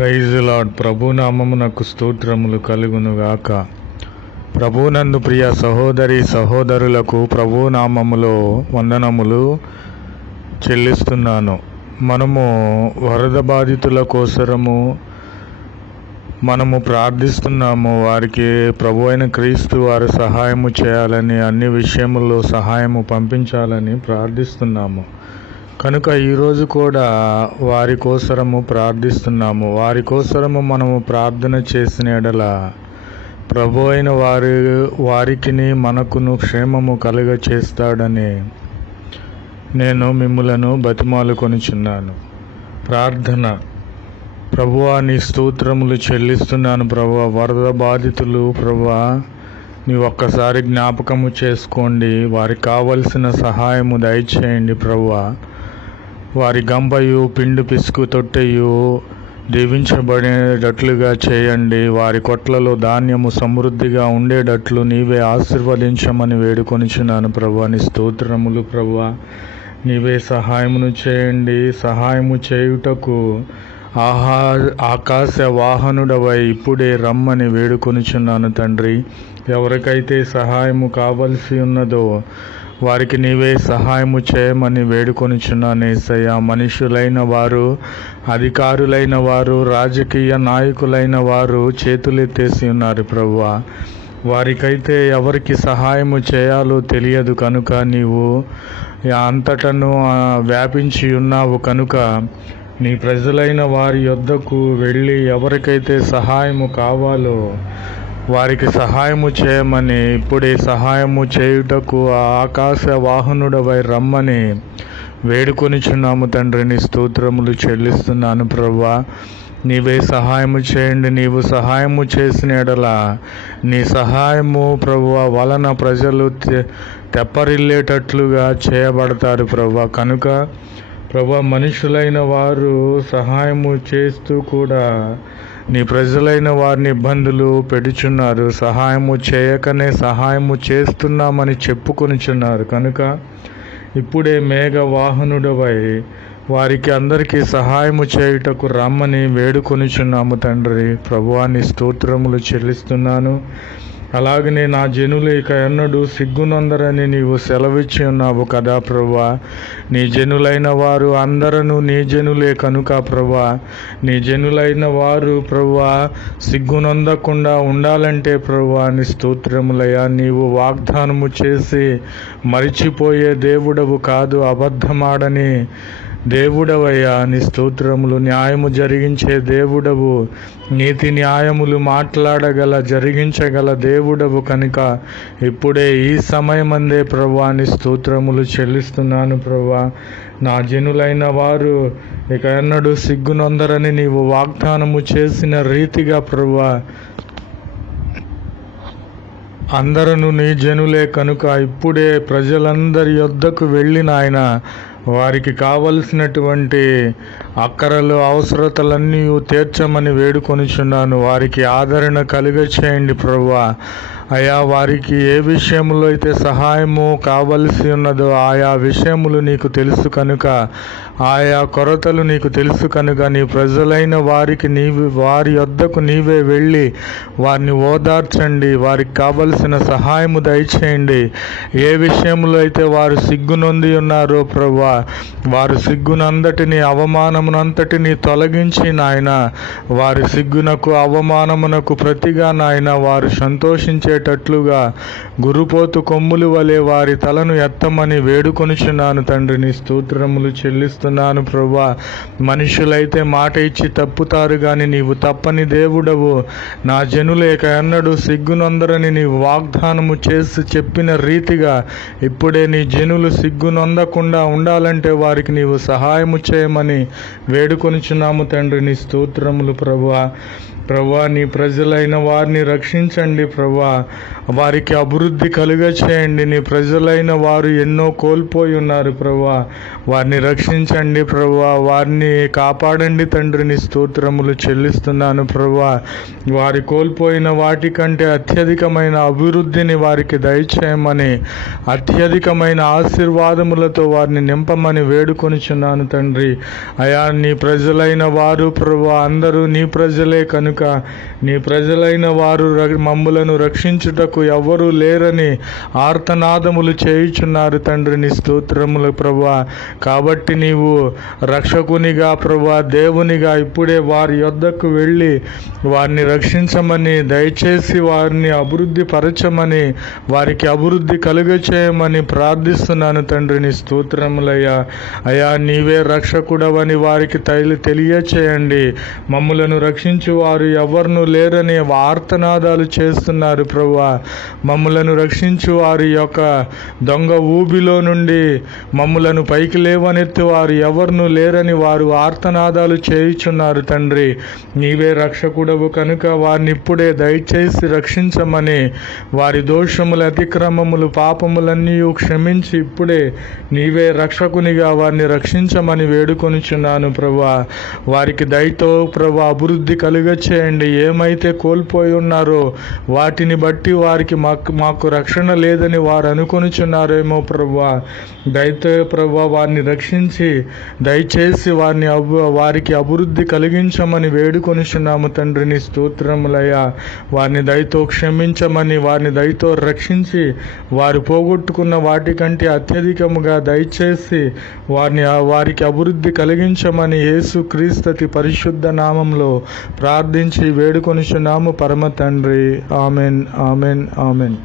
Praise lord. ప్రభునామమునకు స్తోత్రములు కలుగునుగాక. ప్రభునందు ప్రియ సహోదరి సహోదరులకు ప్రభునామములో వందనములు చెల్లిస్తున్నాను. మనము వరద బాధితుల కోసరము మనము ప్రార్థిస్తున్నాము. వారికి ప్రభు అయిన క్రీస్తు వారు సహాయము చేయాలని, అన్ని విషయముల్లో సహాయము పంపించాలని ప్రార్థిస్తున్నాము. కనుక ఈరోజు కూడా వారి కోసరము ప్రార్థిస్తున్నాము. వారి కోసరము మనము ప్రార్థన చేసిన ఎడల ప్రభు అయిన వారికిని మనకును క్షేమము కలుగ చేస్తాడని నేను మిమ్ములను బతిమాలుకొనుచున్నాను. ప్రార్థన. ప్రభువా, నీ స్తోత్రములు చెల్లిస్తున్నాను. ప్రభువా, వరద బాధితులు ప్రభువా, నీ ఒక్కసారి జ్ఞాపకము చేసుకోండి. వారికి కావలసిన సహాయము దయచేయండి ప్రభువా. వారి గంపయు పిండి పిసుకు తొట్టెయు దీవించబడేటట్లుగా చేయండి. వారి కొట్లలో ధాన్యము సమృద్ధిగా ఉండేటట్లు నీవే ఆశీర్వదించమని వేడుకొనిచున్నాను ప్రభువా. నీ స్తోత్రములు ప్రభువా. నీవే సహాయమును చేయండి. సహాయము చేయుటకు ఆకాశ వాహనుడవై ఇప్పుడే రమ్మని వేడుకొనిచున్నాను తండ్రి. ఎవరికైతే సహాయము కావలసి ఉన్నదో వారికి నీవే సహాయము చేయమని వేడుకొనిచున్నాను యేసయ్యా. మనుషులైన వారు, అధికారులైన వారు, రాజకీయ నాయకులైన వారు చేతులెత్తేసి ఉన్నారు ప్రభువా. వారికైతే ఎవరికి సహాయము చేయాలో తెలియదు కనుక నీవు అంతటను వ్యాపించి ఉన్నావు కనుక నీ ప్రజలైన వారి యొద్దకు వెళ్ళి ఎవరికైతే సహాయము కావాలో వారికి సహాయము చేయమని, ఇప్పుడే సహాయము చేయుటకు ఆకాశ వాహనుడవై రమ్మని వేడుకొనిచున్నాము తండ్రి. నీ స్తోత్రములు చెల్లిస్తున్నాను ప్రభువా. నీవే సహాయము చేయండి. నీవు సహాయము చేసిన ఎడల నీ సహాయము ప్రభువా వలన ప్రజలు తెప్పరిల్లేటట్లుగా చేయబడతారు ప్రభువా. కనుక ప్రభువా, మనుషులైన వారు సహాయము చేస్తూ కూడా నీ ప్రజలైన వారిని ఇబ్బందులు పెడుచున్నారు. సహాయము చేయకనే సహాయము చేస్తున్నామని చెప్పుకొనిచున్నారు. కనుక ఇప్పుడే మేఘ వాహనుడవై వారికి అందరికీ సహాయము చేయుటకు రమ్మని వేడుకొనిచున్నాము తండ్రి. ప్రభువా, నీ స్తోత్రములు చెల్లిస్తున్నాను. అలాగనే నా జనులు ఇక ఎన్నడూ సిగ్గునందరని నీవు సెలవిచ్చి ఉన్నావు కదా ప్రభువా. నీ జనులైన వారు అందరూ నీ జనులే కనుక ప్రభువా, నీ జనులైన వారు ప్రభువా సిగ్గునందకుండా ఉండాలంటే ప్రభువా నీ స్తోత్రములయ్యా. నీవు వాగ్దానము చేసి మరిచిపోయే దేవుడవు కాదు, అబద్ధమాడని దేవుడవయ్యా. నీ స్తోత్రములు. న్యాయము జరిగించే దేవుడవు, నీతి న్యాయములు మాట్లాడగల జరిగించగల దేవుడవు కనుక ఇప్పుడే ఈ సమయమందే ప్రభువా నీ స్తోత్రములు చెల్లిస్తున్నాను ప్రభువా. నా జనులైన వారు ఇక ఎన్నడూ సిగ్గునొందరని నీవు వాగ్దానము చేసిన రీతిగా ప్రభువా అందరూ నీ జనులే కనుక ఇప్పుడే ప్రజలందరి యొద్దకు వెళ్ళి నాయన వారికి కావలసినటువంటి అక్కరలు అవసరతలన్నీ తీర్చమని వేడుకొనిచున్నాను. వారికి ఆదరణ కలుగ చేయండి ప్రభువా. అయా, వారికి ఏ విషయంలో అయితే సహాయము కావలసి ఉన్నదో ఆయా విషయములు నీకు తెలుసు కనుక, ఆయా కొరతలు నీకు తెలుసు కనుక నీ ప్రజలైన వారికి వారి యొద్దకు నీవే వెళ్ళి వారిని ఓదార్చండి. వారికి కావలసిన సహాయము దయచేయండి. ఏ విషయంలో అయితే వారు సిగ్గునొంది ఉన్నారో ప్రభువా, వారు సిగ్గునంతటిని అవమానమునంతటిని తొలగించి నాయన వారి సిగ్గునకు అవమానమునకు ప్రతిగా నాయన వారు సంతోషించేటట్లుగా గురుపోతు కొమ్ములు వలె వారి తలను ఎత్తమని వేడుకొనిచున్నాను తండ్రి. నీ స్తోత్రములు చెల్లిస్తున్నాను ప్రభువా. మనుషులైతే మాట ఇచ్చి తప్పుతారు కానీ నీవు తప్పని దేవుడవు. నా జనులేక ఎన్నడూ సిగ్గునొందరని నీవు వాగ్దానము చేసి చెప్పిన రీతిగా ఇప్పుడే నీ జనులు సిగ్గునొందకుండా ఉండాలంటే వారికి నీవు సహాయము చేయమని వేడుకొనిచున్నాము తండ్రి. నీ స్తోత్రములు ప్రభువా. ప్రభువా, నీ ప్రజలైన వారిని రక్షించండి ప్రభువా. వారికి అభివృద్ధి కలుగ చేయండి. నీ ప్రజలైన వారు ఎన్నో కోల్పోయి ఉన్నారు ప్రభువా. వారిని రక్షించండి ప్రభువా. వారిని కాపాడండి తండ్రి. నీ స్తోత్రములు చెల్లిస్తున్నాను ప్రభువా. వారి కోల్పోయిన వాటికంటే అత్యధికమైన అభివృద్ధిని వారికి దయచేయమని, అత్యధికమైన ఆశీర్వాదములతో వారిని నింపమని వేడుకొనిచున్నాను తండ్రి. అయా, అయా నీ ప్రజలైన వారు ప్రభువా అందరూ నీ ప్రజలే కనుక నీ ప్రజలైన వారు మమ్ములను రక్షించుటకు ఎవ్వరూ లేరని ఆర్తనాదములు చేయుచున్నారు తండ్రి. నీ స్తోత్రములు ప్రభువా. కాబట్టి నీవు రక్షకునిగా ప్రభువా, దేవునిగా ఇప్పుడే వారి యొద్దకు వెళ్ళి వారిని రక్షించమని, దయచేసి వారిని అభివృద్ధి పరచమని, వారికి అభివృద్ధి కలుగచేయమని ప్రార్థిస్తున్నాను తండ్రి. నీ స్తోత్రములయ్యా. అయా నీవే రక్షకుడవని వారికి తెలియచేయండి. మమ్ములను రక్షించు వారు ఎవరునూ లేరని ఆర్తనాదాలు చేస్తున్నారు ప్రభువా. మమ్ములను రక్షించు వారి యొక్క దొంగ ఊబిలో నుండి మమ్ములను పైకి లేవనెత్తి వారు ఎవరునూ లేరని వారు ఆర్తనాదాలు చేయుచున్నారు తండ్రి. నీవే రక్షకుడవు కనుక వారిని ఇప్పుడే దయచేసి రక్షించమని, వారి దోషములు, అతిక్రమములు, పాపములన్నీ క్షమించి ఇప్పుడే నీవే రక్షకునిగా వారిని రక్షించమని వేడుకొనుచున్నాను ప్రభువా. వారికి దయతో ప్రభువా అభివృద్ధి కలుగచేయండి. ఏమైతే కోల్పోయి ఉన్నారో వాటిని బట్టి వారికి మాకు రక్షణ లేదని వారు అనుకొనుచున్నారేమో ప్రభువా. దయతో ప్రభువా వారిని రక్షించి దయచేసి వారికి అభివృద్ధి కలిగించమని వేడుకొనుచున్నాము తండ్రి. నీ స్తోత్రములయ్యా. వారిని దయతో క్షమించమని, వారిని దయతో రక్షించి వారు పోగొట్టుకున్న వాటికంటే అత్యధికముగా దయచేసి వారికి అభివృద్ధి కలిగించమని యేసుక్రీస్తు పరిశుద్ధ నామంలో ప్రార్థించి వేడుకొనుచున్నాము పరమ తండ్రి. Amen, amen, amen.